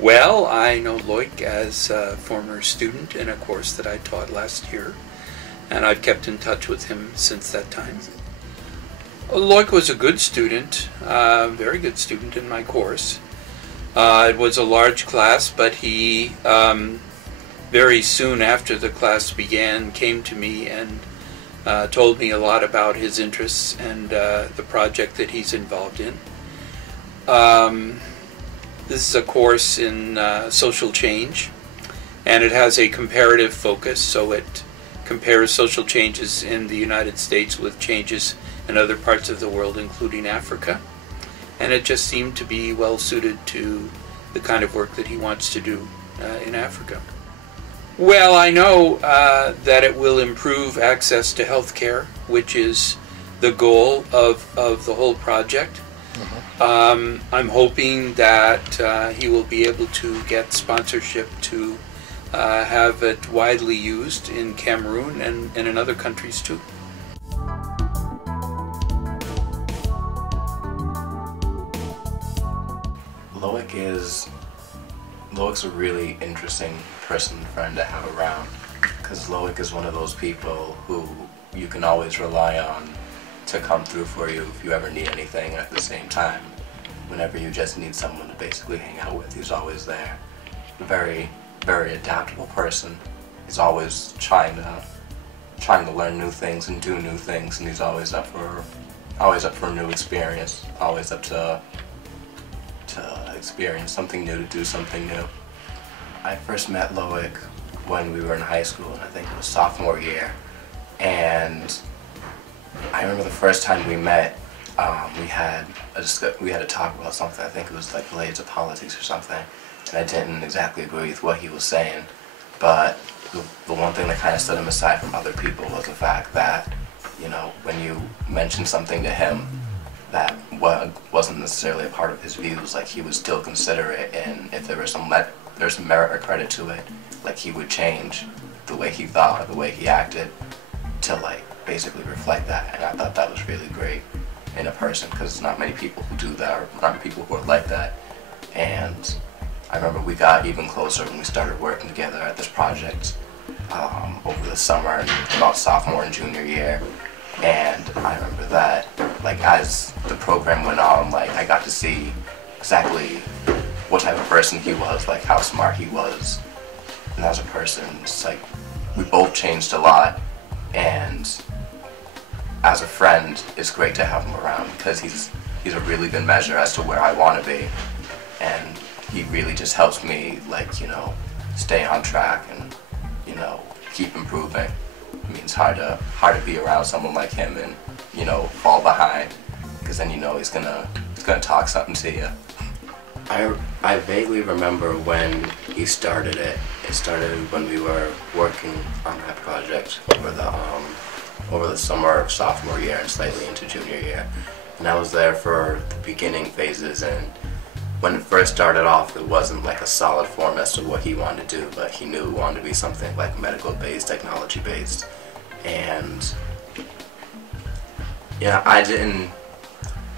Well, I know Loic as a former student in a course that I taught last year, and I've kept in touch with him since that time. Loic was a good student, very good student in my course. It was a large class, but he very soon after the class began came to me and told me a lot about his interests and the project that he's involved in. This is a course in social change, and it has a comparative focus, so it compares social changes in the United States with changes in other parts of the world, including Africa. And it just seemed to be well suited to the kind of work that he wants to do in Africa. Well, I know that it will improve access to health care, which is the goal of the whole project. I'm hoping that he will be able to get sponsorship to have it widely used in Cameroon and in other countries too. Loic's a really interesting friend to have around, because Loic is one of those people who you can always rely on to come through for you if you ever need anything. At the same time, whenever you just need someone to basically hang out with, he's always there. A very, very adaptable person. He's always trying to learn new things and do new things, and he's always up for a new experience, always up to experience something new, to do something new. I first met Loic when we were in high school, and I think it was sophomore year. And I remember the first time we met, we had a talk about something. I think it was like related to politics or something, and I didn't exactly agree with what he was saying. But the one thing that kind of set him aside from other people was the fact that, you know, when you mentioned something to him that wasn't necessarily a part of his views, like, he would still consider it, and if there was some merit or credit to it, like, he would change the way he thought, the way he acted, to, like, basically reflect that. And I thought that was really great in a person, because not many people who do that, or not many people who are like that. And I remember we got even closer when we started working together at this project over the summer, about sophomore and junior year. And I remember that, like, as the program went on, like, I got to see exactly what type of person he was, like, how smart he was. And as a person, it's like, we both changed a lot. And as a friend, it's great to have him around, because he's a really good measure as to where I want to be. And he really just helps me, like, you know, stay on track and, you know, keep improving. I mean, it's hard to be around someone like him and, you know, fall behind, because then you know he's gonna talk something to you. I vaguely remember when he started it. It started when we were working on that project over the summer of sophomore year and slightly into junior year. And I was there for the beginning phases, and when it first started off, it wasn't like a solid form as to what he wanted to do, but he knew it wanted to be something like medical-based, technology-based. And yeah, I didn't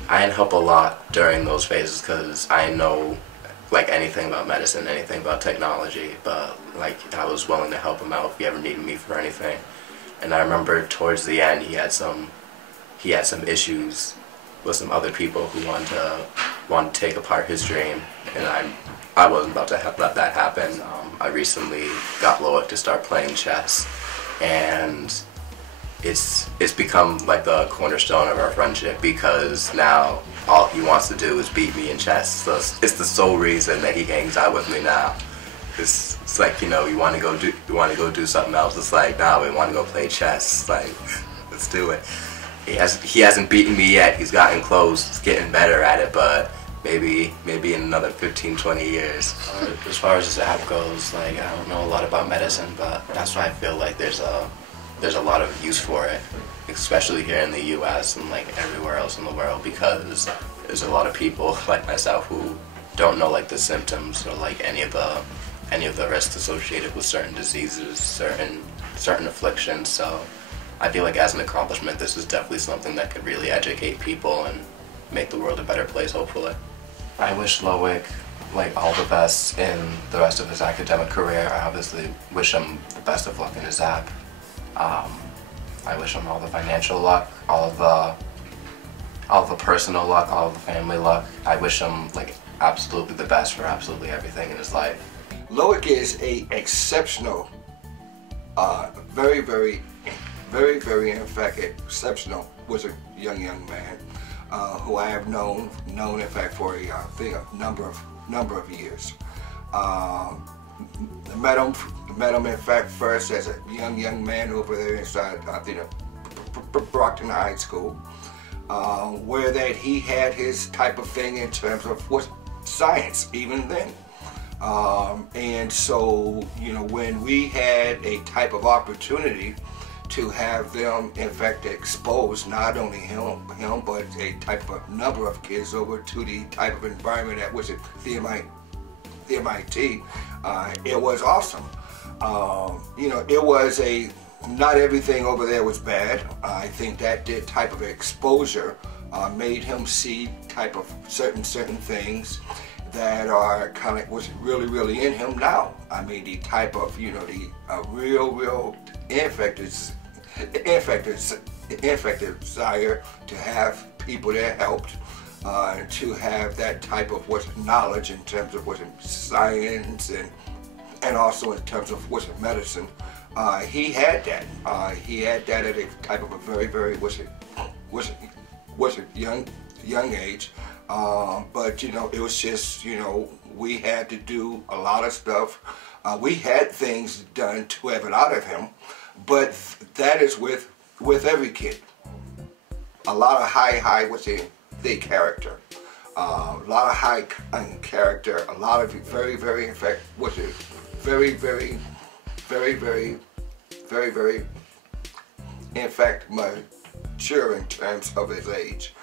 help a lot during those phases, because I know, like, anything about medicine, anything about technology, but, like, I was willing to help him out if he ever needed me for anything. And I remember towards the end, he had some issues with some other people who wanted to take apart his dream, and I wasn't about to let that happen. I recently got Loic to start playing chess, and it's become like the cornerstone of our friendship, because now all he wants to do is beat me in chess. So it's the sole reason that he hangs out with me now. It's like, you know, you want to go do something else. It's like, nah, we want to go play chess. Like, let's do it. He hasn't beaten me yet. He's gotten close. He's getting better at it, but maybe in another 15-20 years. As far as this app goes, like, I don't know a lot about medicine, but that's why I feel like there's a lot of use for it, especially here in the U.S. and, like, everywhere else in the world, because there's a lot of people like myself who don't know, like, the symptoms or, like, any of the risks associated with certain diseases, certain afflictions. So I feel like as an accomplishment, this is definitely something that could really educate people and make the world a better place, hopefully. I wish Loic like all the best in the rest of his academic career. I obviously wish him the best of luck in his app. I wish him all the financial luck, all the personal luck, all of the family luck. I wish him like absolutely the best for absolutely everything in his life. LOIC is a exceptional, very, in fact, exceptional was a young man who I have known in fact for a number of years. Met him in fact first as a young man over there inside Brockton High School, where that he had his type of thing in terms of what science even then. And so, you know, when we had a type of opportunity to have them, in fact, expose not only him, but a type of number of kids over to the type of environment that was at the MIT, it was awesome. You know, it was not everything over there was bad. I think that type of exposure made him see type of certain things that are kind of was really in him now. I mean, the type of, you know, the real infected desire to have people that helped, to have that type of knowledge in terms of science and also in terms of medicine. He had that. He had that at a type of a very young age. But you know, it was just, you know, we had to do a lot of stuff. We had things done to have it out of him, but that is with every kid. A lot of high character. A lot of high character. A lot of very in fact very in fact mature in terms of his age.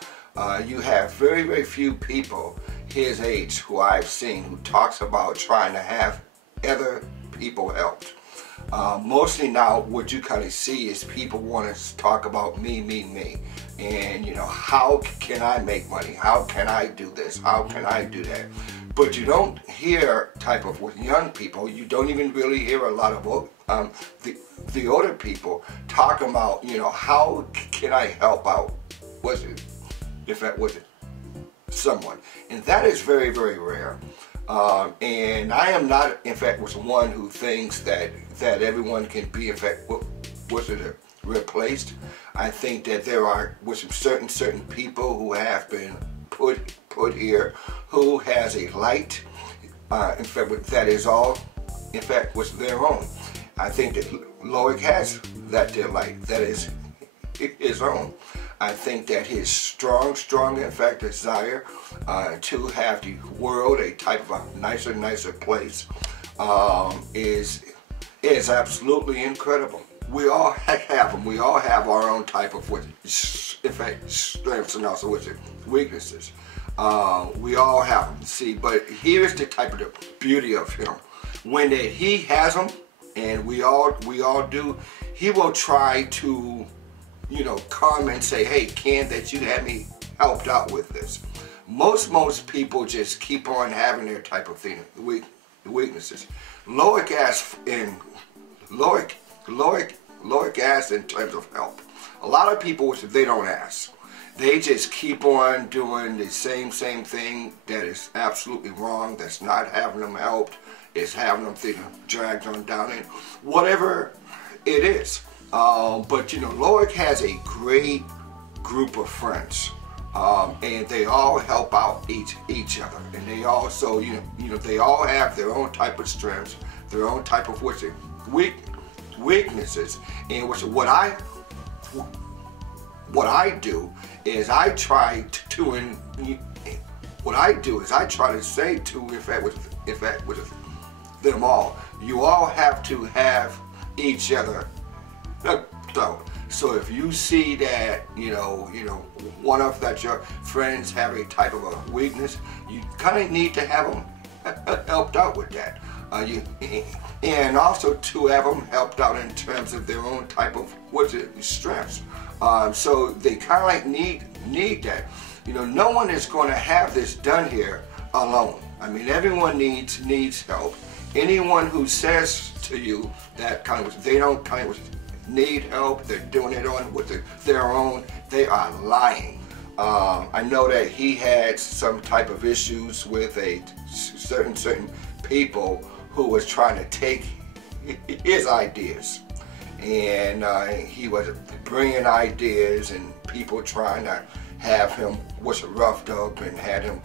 You have very few people his age who I've seen who talks about trying to have other people helped. Mostly now what you kind of see is people want to talk about me, and you know, how can I make money? How can I do this? How can I do that? But you don't hear type of with young people, you don't even really hear a lot of the older people talking about, you know, how can I help out? If that was someone, and that is very rare. And I am not, in fact, one who thinks that everyone can be, in fact, replaced. I think that there are certain people who have been put here, who has a light. In fact, that is all, in fact, was their own. I think that LOIC has that light. That is his own. I think that his strong, in fact, desire to have the world a type of a nicer place is absolutely incredible. We all have them. We all have our own type of, in fact, strengths and also weaknesses. We all have them. See, but here's the type of the beauty of him. When he has them, and we all do, he will try to, you know, come and say, hey, Ken, that you had me helped out with this. Most people just keep on having their type of thing, weaknesses. LOIC asks in terms of help. A lot of people, they don't ask. They just keep on doing the same thing that is absolutely wrong, that's not having them helped, is having them dragged on down in, whatever it is. But you know, LOIC has a great group of friends, and they all help out each other, and they also, you know, they all have their own type of strengths, their own type of weaknesses. And what I do is I try to say to, in fact, with them all, you all have to have each other. So if you see that, you know, one of that your friends have a type of a weakness, you kind of need to have them helped out with that. And also to have them helped out in terms of their own type of strengths. So they kind of like need that. You know, no one is going to have this done here alone. I mean, everyone needs help. Anyone who says to you that kind of they don't kind of need help, they're doing it on with their own, they are lying. I know that he had some type of issues with a certain people who was trying to take his ideas, and he was bringing ideas and people trying to have him was roughed up and had him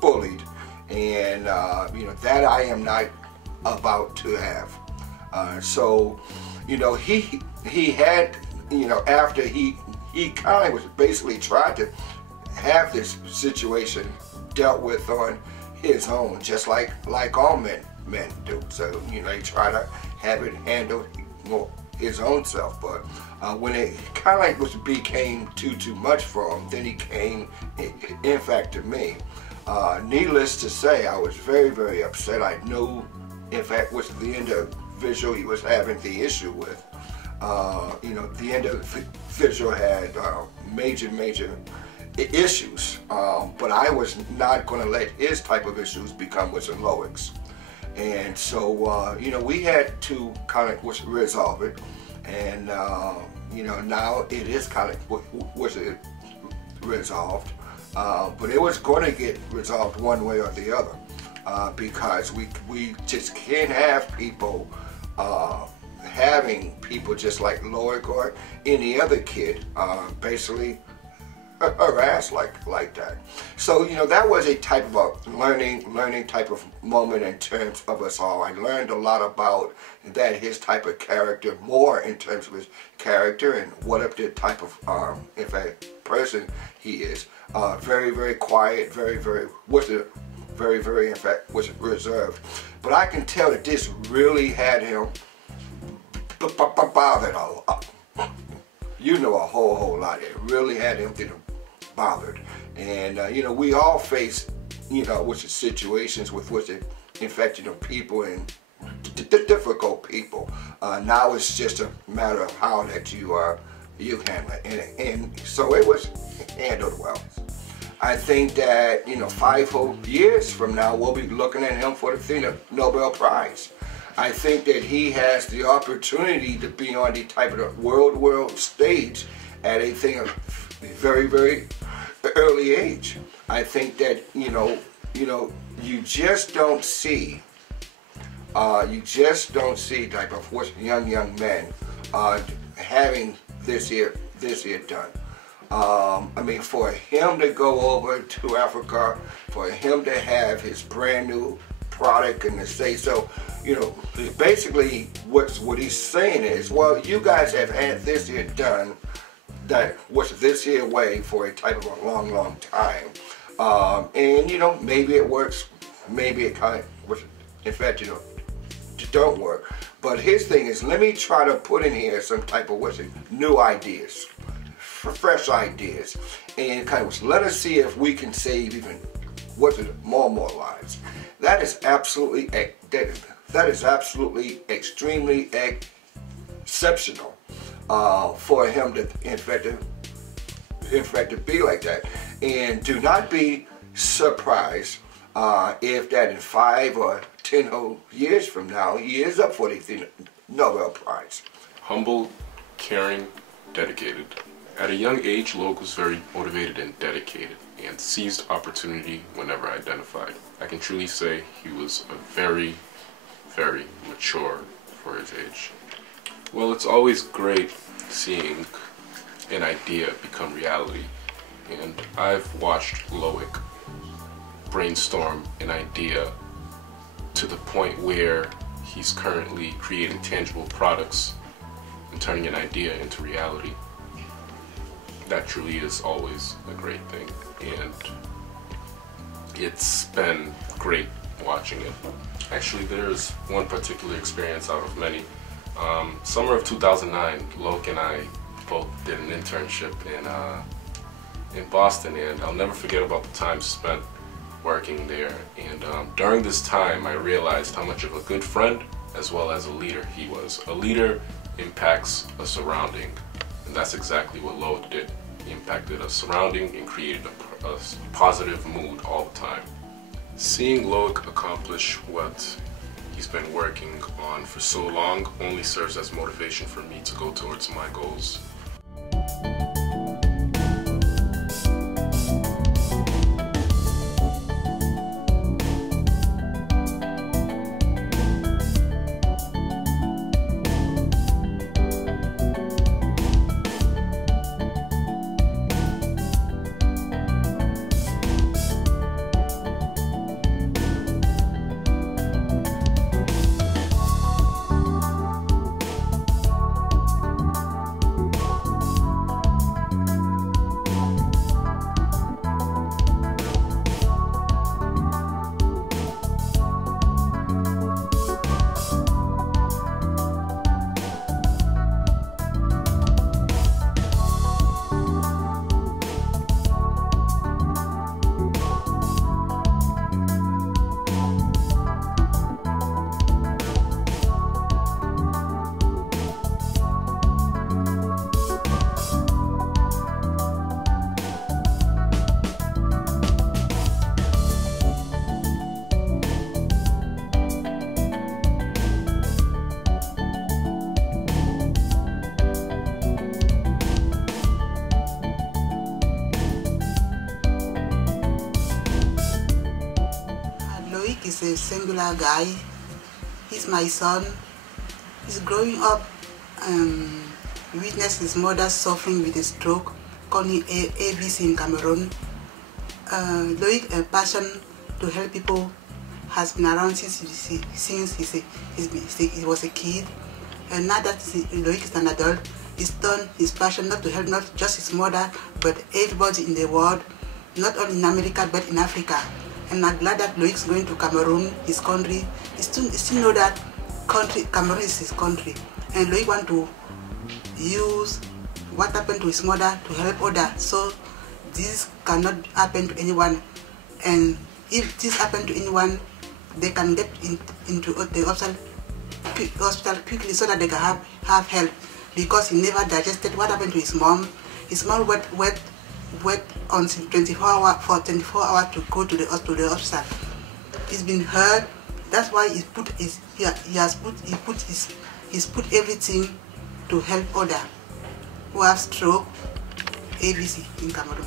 bullied, and that I am not about to have. So he had after he kind of was basically tried to have this situation dealt with on his own, just like all men do. So he try to have it handled his own self. But when it kind of became too much for him, then he came, in fact, to me. Needless to say, I was very upset. I knew, in fact, was the individual he was having the issue with. The individual had major issues, but I was not going to let his type of issues become what's in LOIC's. And so, we had to kind of resolve it, and now it is kind of was resolved, but it was going to get resolved one way or the other, because we just can't have people having people just like LOIC or any other kid basically harassed like that. So that was a type of a learning type of moment in terms of us all. I learned a lot about that, his type of character, more in terms of his character and what the type of in fact person he is. Very quiet, very in fact was reserved. But I can tell that this really had him bothered a lot. A whole lot. It really had him bothered. And we all face with situations with in fact people and difficult people. Now it's just a matter of how that you handle it, and so it was handled well. I think that 5 whole years from now we'll be looking at him for the Nobel Prize. I think that he has the opportunity to be on the type of the world stage at a very early age. I think that you just don't see type of young men having this here done. I mean, for him to go over to Africa, for him to have his brand new product and to say so, basically what he's saying is, well, you guys have had this here done, that was this here way for a type of a long time, and maybe it works, maybe it kind of, in fact, don't work. But his thing is, let me try to put in here some type of new ideas, fresh ideas, and kind of let us see if we can save even more lives. That is absolutely extremely exceptional for him to in fact to be like that. And do not be surprised if that in 5 or 10 whole years from now he is up for the Nobel Prize. Humble, caring, dedicated. At a young age, LOIC was very motivated and dedicated, and seized opportunity whenever identified. I can truly say he was a very mature for his age. Well, it's always great seeing an idea become reality, and I've watched LOIC brainstorm an idea to the point where he's currently creating tangible products and turning an idea into reality. That truly is always a great thing, and it's been great watching it. Actually, there's one particular experience out of many. Summer of 2009, LOIC and I both did an internship in Boston, and I'll never forget about the time spent working there. And during this time, I realized how much of a good friend as well as a leader he was. A leader impacts a surrounding, and that's exactly what LOIC did. He impacted a surrounding and created a positive mood all the time. Seeing LOIC accomplish what he's been working on for so long only serves as motivation for me to go towards my goals. LOIC is a singular guy. He's my son. He's growing up, witnessed his mother suffering with a stroke, calling ABC in Cameroon. LOIC, a passion to help people, has been around since he was a kid. And now that LOIC is an adult, he's turned his passion not to help not just his mother, but everybody in the world, not only in America, but in Africa. And I'm glad that LOIC is going to Cameroon, his country. He still know that Cameroon is his country. And LOIC want to use what happened to his mother to help others. So this cannot happen to anyone. And if this happened to anyone, they can get into the hospital quickly so that they can have help. Because he never digested what happened to his mom. His mom went on 24 hours to go to the hospital. He's been hurt. That's why he's put everything to help others who have stroke, ABC in Cameroon.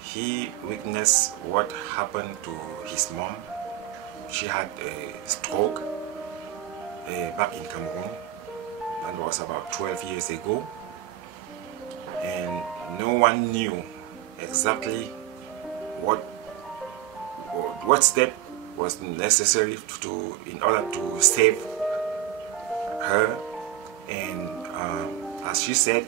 He witnessed what happened to his mom. She had a stroke back in Cameroon. That was about 12 years ago. And no one knew exactly what step was necessary in order to save her. And as she said,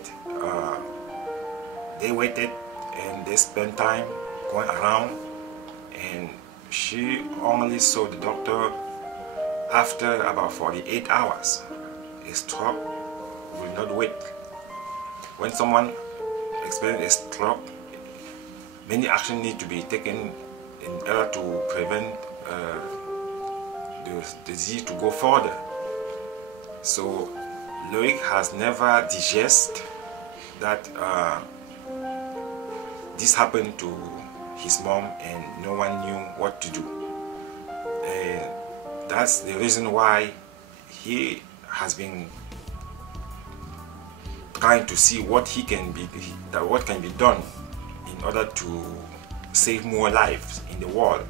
they waited and they spent time going around, and she only saw the doctor after about 48 hours. A stroke will not wait. When someone experiences a stroke, many actions need to be taken in order to prevent the disease to go further. So LOIC has never digested that this happened to his mom and no one knew what to do. That's the reason why he has been trying to see what can be done in order to save more lives in the world.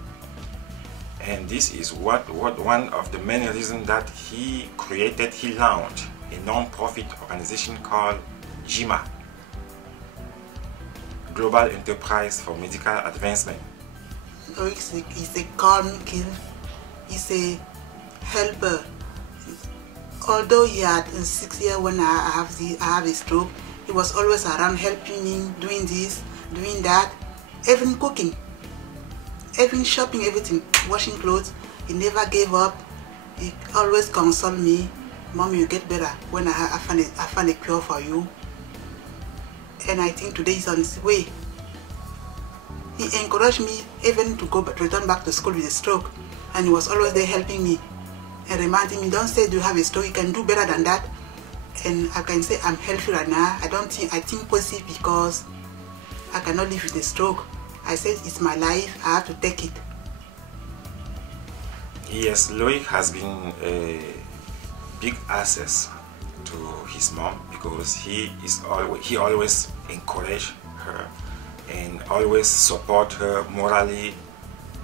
And this is one of the main reasons that he launched a non-profit organization called GEMA, Global Enterprise for Medical Advancement. LOIC is a calm kid. He's a helper. Although he had 6 years when I have a stroke, he was always around helping me, doing this, doing that, even cooking, even shopping, everything, washing clothes. He never gave up. He always consoled me. Mom, you get better when I find a cure for you. And I think today he's on his way. He encouraged me even to return back to school with a stroke, and he was always there helping me and reminding me, don't say you have a stroke, you can do better than that. And I can say I'm healthy right now. I think positive because I cannot live with a stroke. I said it's my life, I have to take it. Yes, Loic has been a big access to his mom because he always encourage her and always support her morally,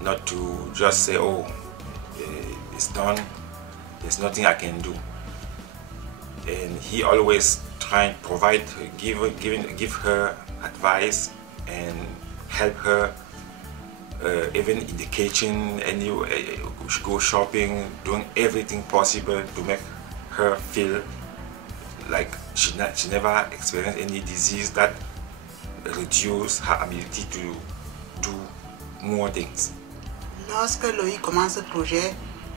not to just say, oh, it's done, there's nothing I can do. And he always try and provide, give her advice and help her, even in the kitchen, anyway, go shopping, doing everything possible to make her feel like she never experienced any disease that reduce her ability to do more things. Lorsque Loïc commence ce projet,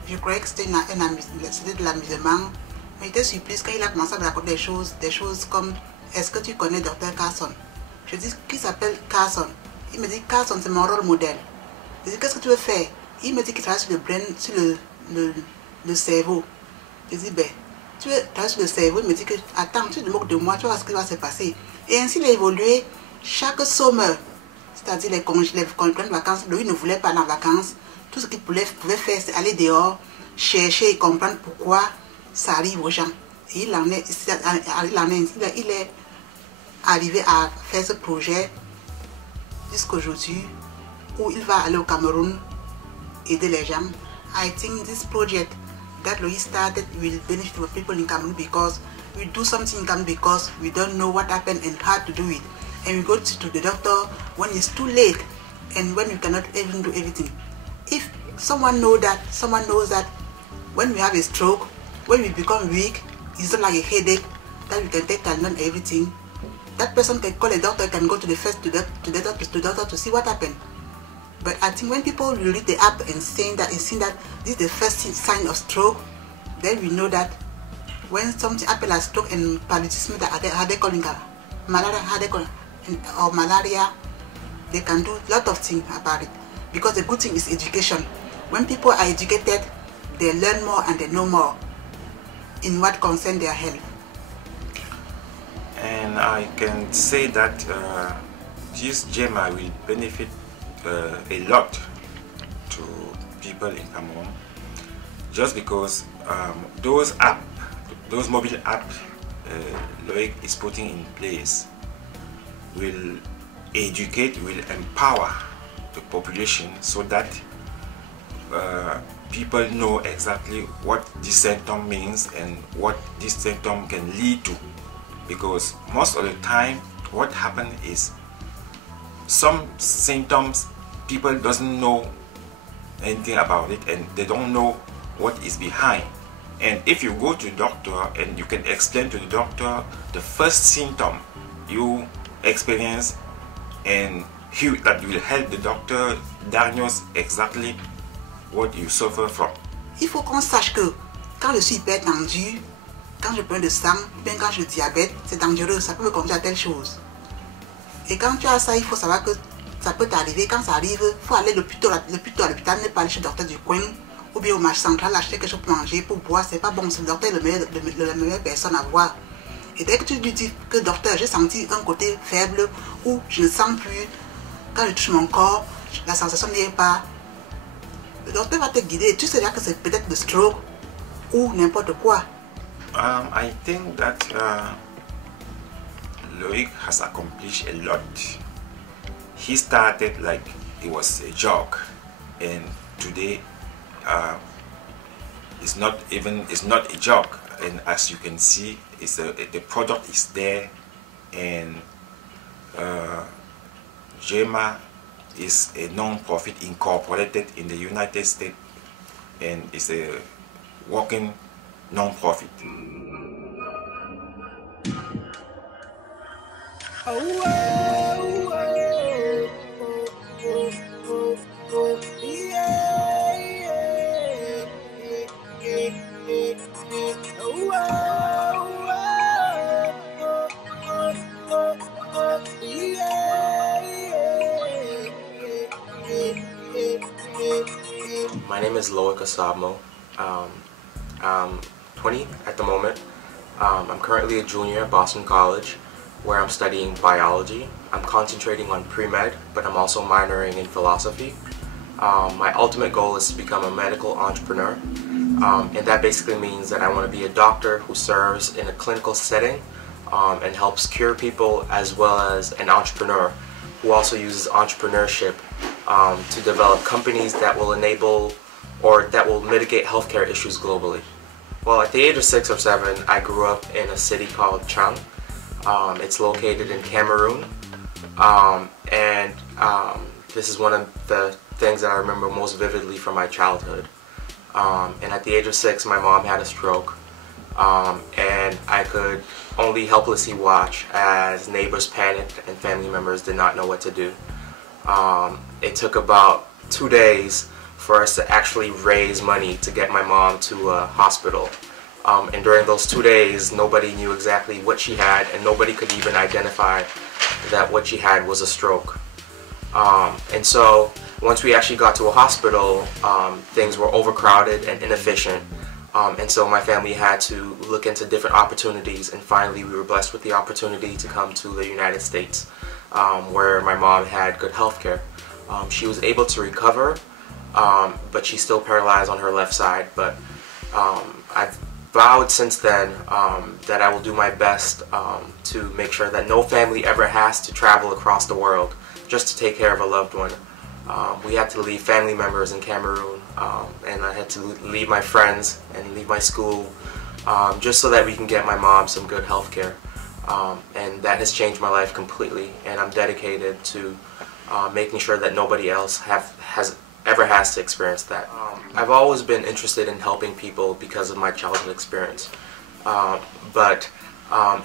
je croyais que c'était de l'amusement. Mais j'étais surprise quand il a commencé à me raconter des choses comme est-ce que tu connais Dr Carson? Je dis qui s'appelle Carson? Il me dit Carson c'est mon rôle modèle. Je dis qu'est-ce que tu veux faire? Il me dit qu'il travaille sur le brain, sur le cerveau. Je dis ben tu travailles sur le cerveau. Il me dit que attends, tu te moques de moi, tu vois ce qui va se passer. Et ainsi il a évolué chaque summer, c'est-à-dire les congés de vacances. Lui ne voulait pas aller en vacances. Tout ce qu'il pouvait faire c'est aller dehors, chercher et comprendre pourquoi ça arrive aux gens. Et il est arrivé à faire ce projet jusqu'aujourd'hui où il va aller au Cameroun aider les gens. I think this project that Loic started will benefit the people in Cameroon because we do something in Cameroon because we don't know what happened and how to do it. And we go to the doctor when it's too late and when we cannot even do everything. If someone knows that when we have a stroke, when we become weak, it's not like a headache that we can take Tylenol and everything. That person can call a doctor, can go to the doctor to see what happened. But I think when people will read the app and seeing that this is the first sign of stroke, then we know that when something happens like stroke and paludism, that how they calling malaria, or malaria, they can do a lot of things about it. Because the good thing is education. When people are educated, they learn more and they know more in what concerns their health. And I can say that this GEMA will benefit a lot to people in Cameroon, just because those mobile apps Loic is putting in place will educate, will empower the population so that people know exactly what this symptom means and what this symptom can lead to. Because most of the time what happens is some symptoms people doesn't know anything about it and they don't know what is behind. And if you go to the doctor and you can explain to the doctor the first symptom you experience, and that will help the doctor diagnose exactly what you suffer from. Il faut qu'on sache que quand je suis hypertendu, quand je prends de sang, bien quand j'ai le diabète, c'est dangereux, ça peut me conduire à telle chose. Et quand tu as ça, il faut savoir que ça peut t'arriver. Quand ça arrive, il faut aller le plus tôt à l'hôpital, ne pas aller chez le docteur du coin ou bien au marché central acheter quelque chose pour manger, pour boire. C'est pas bon, c'est le docteur la meilleure personne à voir. Et dès que tu lui dis que docteur, j'ai senti un côté faible ou je ne sens plus, quand je touche mon corps, la sensation n'y est pas, le docteur va te guider. Tu sais que c'est peut-être le stroke ou n'importe quoi. I think that Loic has accomplished a lot. He started like it was a joke, and today it's not a joke. And as you can see, the product is there, and GEMA is a non-profit incorporated in the United States, and it's a working non-profit. My name is LOIC ASSOBMO. I'm 20 at the moment. I'm currently a junior at Boston College, where I'm studying biology. I'm concentrating on pre-med, but I'm also minoring in philosophy. My ultimate goal is to become a medical entrepreneur, and that basically means that I want to be a doctor who serves in a clinical setting and helps cure people, as well as an entrepreneur who also uses entrepreneurship to develop companies that will enable or that will mitigate healthcare issues globally. Well, at the age of 6 or 7, I grew up in a city called Chang. It's located in Cameroon, and this is one of the things that I remember most vividly from my childhood. And at the age of 6, my mom had a stroke, and I could only helplessly watch as neighbors panicked and family members did not know what to do. It took about 2 days for us to actually raise money to get my mom to a hospital. And during those 2 days, nobody knew exactly what she had, and nobody could even identify that what she had was a stroke. And so once we actually got to a hospital, things were overcrowded and inefficient. And so my family had to look into different opportunities, and finally we were blessed with the opportunity to come to the United States, where my mom had good health care. She was able to recover, but she's still paralyzed on her left side. But I've vowed since then that I will do my best to make sure that no family ever has to travel across the world just to take care of a loved one. We had to leave family members in Cameroon, and I had to leave my friends and leave my school just so that we can get my mom some good health care. And that has changed my life completely, and I'm dedicated to making sure that nobody else ever has to experience that. I've always been interested in helping people because of my childhood experience. But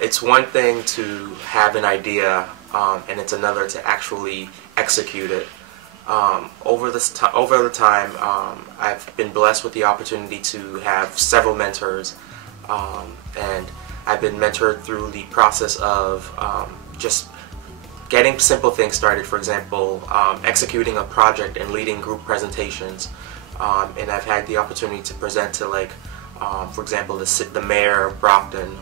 it's one thing to have an idea, and it's another to actually execute it. Over the time, I've been blessed with the opportunity to have several mentors, and I've been mentored through the process of just getting simple things started. For example, executing a project and leading group presentations, and I've had the opportunity to present to, like, for example, the mayor of Brockton,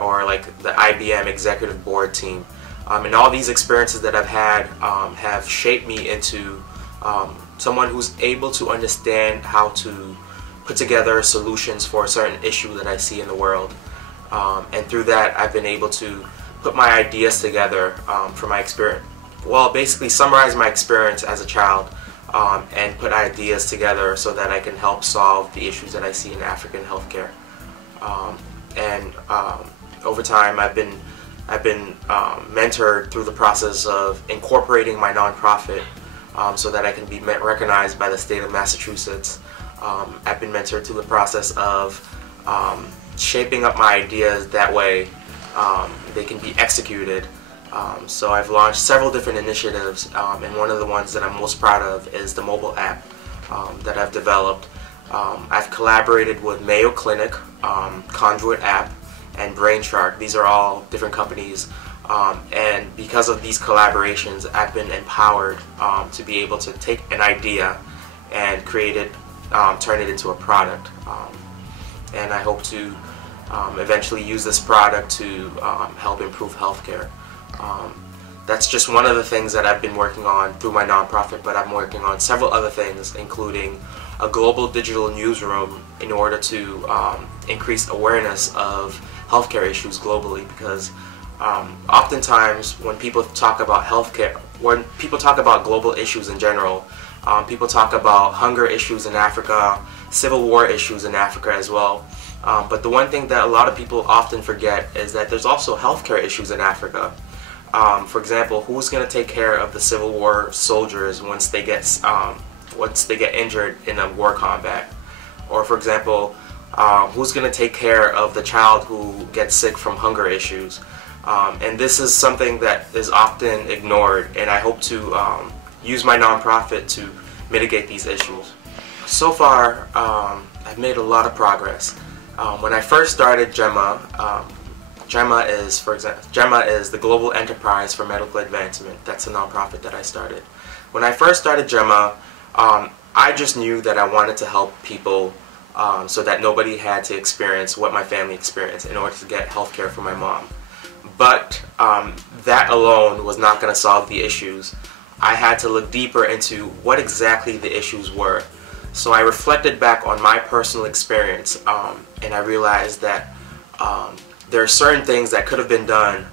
or like the IBM executive board team. And all these experiences that I've had have shaped me into someone who's able to understand how to put together solutions for a certain issue that I see in the world. And through that, I've been able to put my ideas together from my experience. Well, basically summarize my experience as a child and put ideas together so that I can help solve the issues that I see in African healthcare. Over time, I've been mentored through the process of incorporating my nonprofit so that I can be recognized by the state of Massachusetts. I've been mentored through the process of shaping up my ideas that way they can be executed. So I've launched several different initiatives, and one of the ones that I'm most proud of is the mobile app that I've developed. I've collaborated with Mayo Clinic, Conduit App, and Brain Shark. These are all different companies, and because of these collaborations, I've been empowered to be able to take an idea and create it, turn it into a product. And I hope to eventually use this product to help improve healthcare. That's just one of the things that I've been working on through my nonprofit, but I'm working on several other things, including a global digital newsroom in order to increase awareness of healthcare issues globally, because oftentimes when people talk about healthcare, when people talk about global issues in general, people talk about hunger issues in Africa, civil war issues in Africa as well. But the one thing that a lot of people often forget is that there's also healthcare issues in Africa. For example, who's going to take care of the Civil War soldiers once they get injured in a war combat? Or for example, who's going to take care of the child who gets sick from hunger issues? And this is something that is often ignored, and I hope to use my nonprofit to mitigate these issues. So far, I've made a lot of progress. When I first started GEMA, GEMA is the Global Enterprise for Medical Advancement. That's a nonprofit that I started. When I first started GEMA, I just knew that I wanted to help people so that nobody had to experience what my family experienced in order to get health care for my mom. But that alone was not going to solve the issues. I had to look deeper into what exactly the issues were. So I reflected back on my personal experience, and I realized that there are certain things that could have been done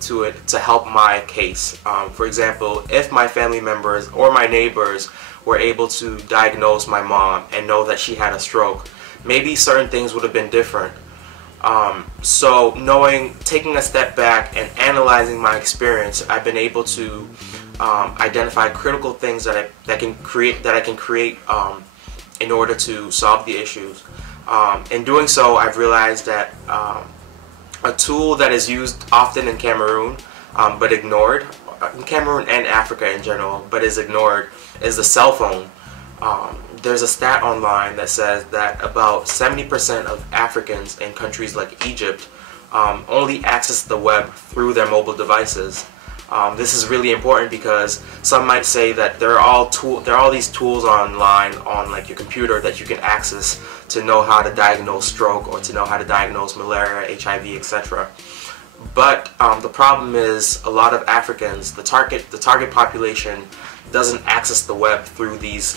to help my case. For example, if my family members or my neighbors were able to diagnose my mom and know that she had a stroke, maybe certain things would have been different. So taking a step back and analyzing my experience, I've been able to identify critical things that I can create in order to solve the issues. In doing so, I've realized that a tool that is used often in Cameroon, but ignored, in Cameroon and Africa in general, but is ignored, is the cell phone. There's a stat online that says that about 70% of Africans in countries like Egypt only access the web through their mobile devices. This is really important because some might say that there are all these tools online on like your computer that you can access to know how to diagnose stroke or to know how to diagnose malaria, HIV, etc. But the problem is a lot of Africans, the target population, doesn't access the web through these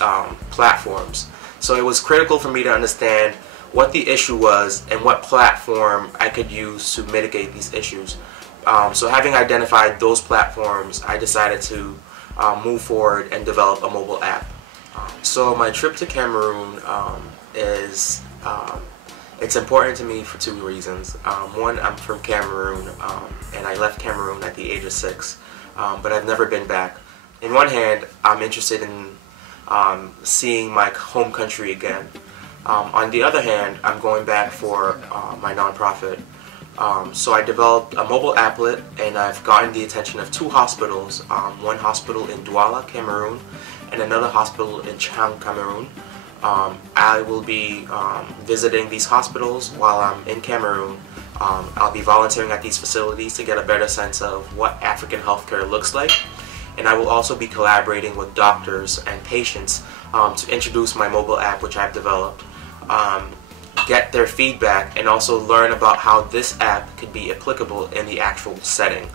platforms. So it was critical for me to understand what the issue was and what platform I could use to mitigate these issues. So having identified those platforms, I decided to move forward and develop a mobile app. So my trip to Cameroon it's important to me for two reasons. One, I'm from Cameroon, and I left Cameroon at the age of 6, but I've never been back. In one hand, I'm interested in seeing my home country again. On the other hand, I'm going back for my nonprofit. So I developed a mobile applet, and I've gotten the attention of 2 hospitals, one hospital in Douala, Cameroon, and another hospital in Chang, Cameroon. I will be visiting these hospitals while I'm in Cameroon. I'll be volunteering at these facilities to get a better sense of what African healthcare looks like. And I will also be collaborating with doctors and patients to introduce my mobile app, which I've developed, get their feedback, and also learn about how this app could be applicable in the actual setting.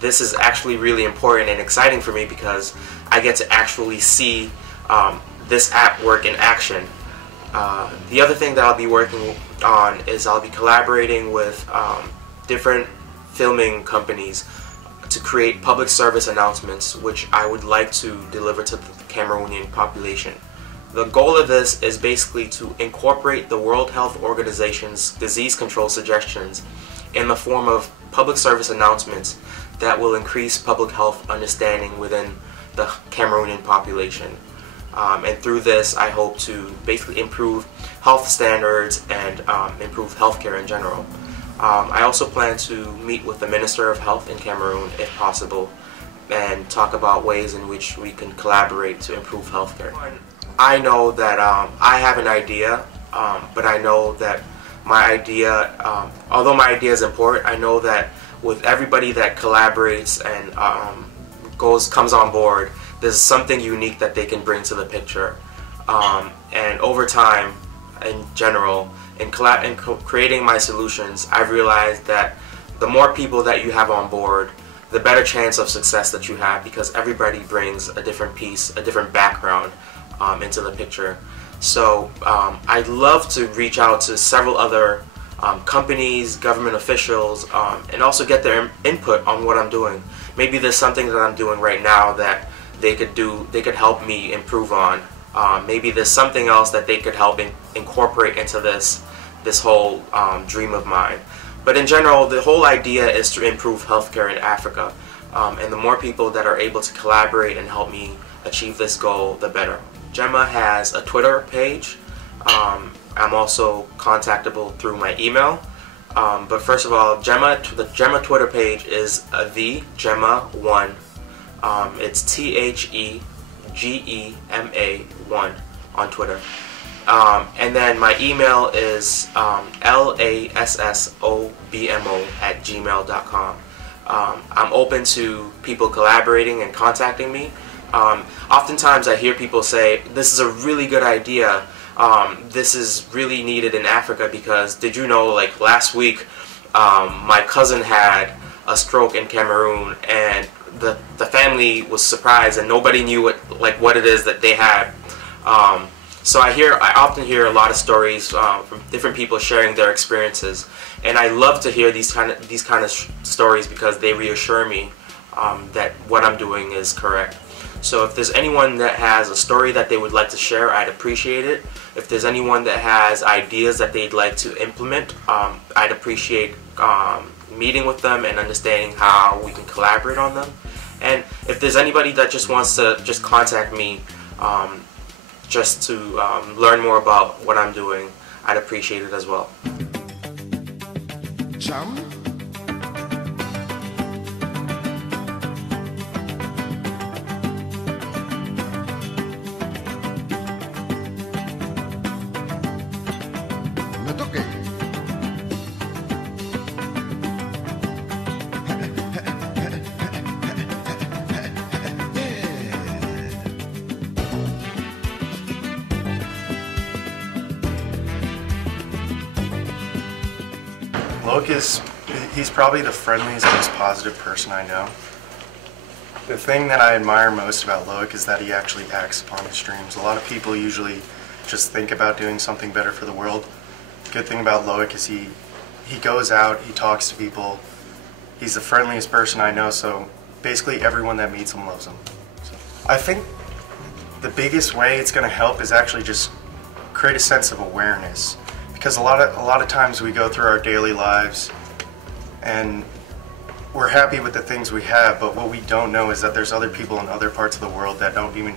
This is actually really important and exciting for me because I get to actually see this app work in action. The other thing that I'll be working on is I'll be collaborating with different filming companies to create public service announcements, which I would like to deliver to the Cameroonian population. The goal of this is basically to incorporate the World Health Organization's disease control suggestions in the form of public service announcements that will increase public health understanding within the Cameroonian population. And through this, I hope to basically improve health standards and improve healthcare in general. I also plan to meet with the Minister of Health in Cameroon, if possible, and talk about ways in which we can collaborate to improve healthcare. I know that I have an idea, but I know that my idea, although my idea is important, I know that with everybody that collaborates and comes on board, there's something unique that they can bring to the picture. And over time, in general, in creating my solutions, I've realized that the more people that you have on board, the better chance of success that you have, because everybody brings a different piece, a different background into the picture. So I'd love to reach out to several other companies, government officials, and also get their input on what I'm doing. Maybe there's something that I'm doing right now that they could help me improve on. Maybe there's something else that they could help incorporate into this whole dream of mine. But in general, the whole idea is to improve healthcare in Africa. And the more people that are able to collaborate and help me achieve this goal, the better. GEMA has a Twitter page. I'm also contactable through my email. But first of all, the GEMA Twitter page is the GEMA1. It's THEGEMA1 on Twitter. And then my email is LASSOBMO@gmail.com. I'm open to people collaborating and contacting me. Oftentimes I hear people say, this is a really good idea. This is really needed in Africa because did you know, like last week, my cousin had a stroke in Cameroon, and the family was surprised and nobody knew what it is that they had. So I often hear a lot of stories from different people sharing their experiences, and I love to hear these kind of stories because they reassure me that what I'm doing is correct. So if there's anyone that has a story that they would like to share, I'd appreciate it. If there's anyone that has ideas that they'd like to implement, I'd appreciate meeting with them and understanding how we can collaborate on them. And if there's anybody that just wants to just contact me just to learn more about what I'm doing, I'd appreciate it as well. Jump. Me toque. LOIC he's probably the friendliest, most positive person I know. The thing that I admire most about LOIC is that he actually acts upon his dreams. A lot of people usually just think about doing something better for the world. The good thing about LOIC is he goes out, he talks to people. He's the friendliest person I know, so basically everyone that meets him loves him. So I think the biggest way it's going to help is actually just create a sense of awareness. Because a lot of times we go through our daily lives and we're happy with the things we have, but what we don't know is that there's other people in other parts of the world that don't even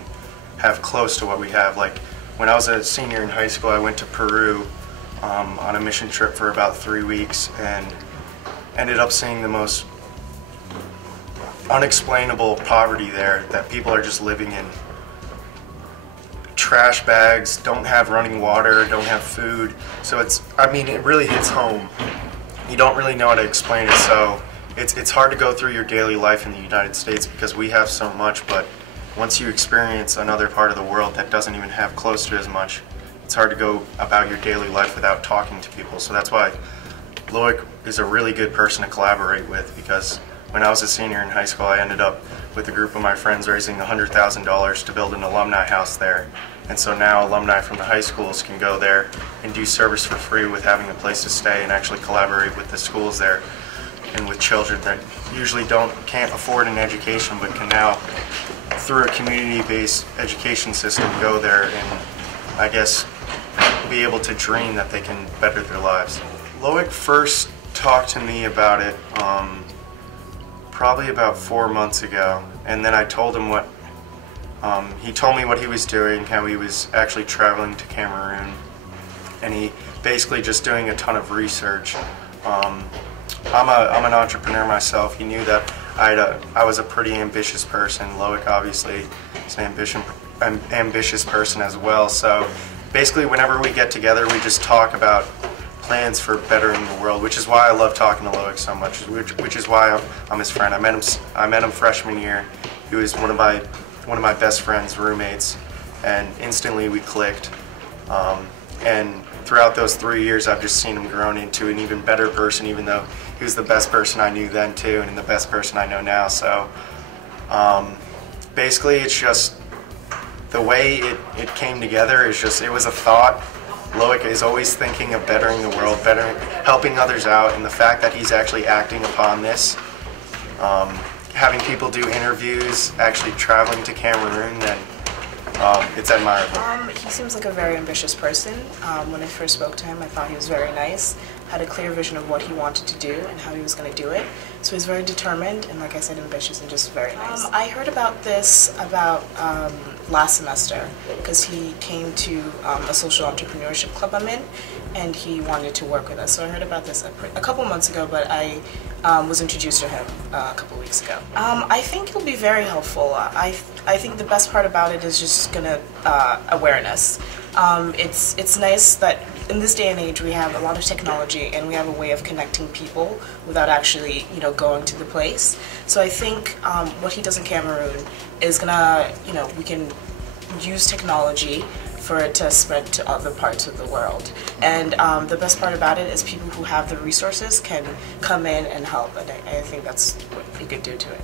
have close to what we have. Like when I was a senior in high school, I went to Peru on a mission trip for about 3 weeks and ended up seeing the most unexplainable poverty there, that people are just living in trash bags, don't have running water, don't have food. So it really hits home. You don't really know how to explain it, so it's hard to go through your daily life in the United States because we have so much, but once you experience another part of the world that doesn't even have close to as much, it's hard to go about your daily life without talking to people. So that's why LOIC is a really good person to collaborate with, because when I was a senior in high school, I ended up with a group of my friends raising $100,000 to build an alumni house there. And so now alumni from the high schools can go there and do service for free with having a place to stay and actually collaborate with the schools there and with children that usually can't afford an education but can now, through a community-based education system, go there and I guess be able to dream that they can better their lives. LOIC first talked to me about it probably about 4 months ago, and then I told him what he told me what he was doing, how he was actually traveling to Cameroon, and he basically just doing a ton of research. I'm an entrepreneur myself. He knew that I was a pretty ambitious person. LOIC obviously is an ambitious person as well. So basically whenever we get together, we just talk about plans for bettering the world, which is why I love talking to LOIC so much, which is why I'm his friend. I met him freshman year. He was one of my best friends, roommates, and instantly we clicked. And throughout those 3 years, I've just seen him grown into an even better person, even though he was the best person I knew then too, and the best person I know now. So basically it's just the way it came together is just, it was a thought. LOIC is always thinking of bettering the world, helping others out, and the fact that he's actually acting upon this, having people do interviews, actually traveling to Cameroon, and it's admirable. He seems like a very ambitious person. When I first spoke to him, I thought he was very nice, had a clear vision of what he wanted to do and how he was going to do it. So he's very determined and, like I said, ambitious and just very nice. I heard about this last semester because he came to a social entrepreneurship club I'm in, and he wanted to work with us. So I heard about this a couple months ago, but I was introduced to him a couple weeks ago. I think it'll be very helpful. I think the best part about it is just awareness. It's nice that in this day and age we have a lot of technology and we have a way of connecting people without actually going to the place. So I think what he does in Cameroon is we can use technology for it to spread to other parts of the world. And the best part about it is people who have the resources can come in and help, and I think that's what we could do to it.